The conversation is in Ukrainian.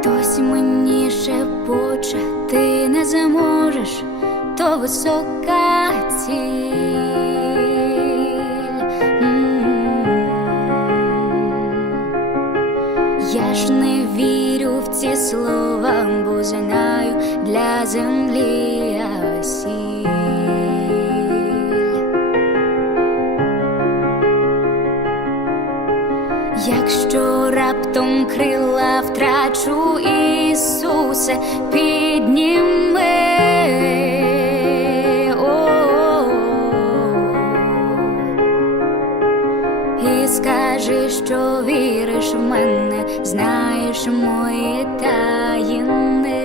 Хтось мені шепоче, ти не зможеш, то висока ціль Я ж не вірю в ці слова, бо знаю для землі. я Якщо раптом крила втрачу, Ісусе, підніми. О, скажи, що віриш в мене, знаєш мої таїни.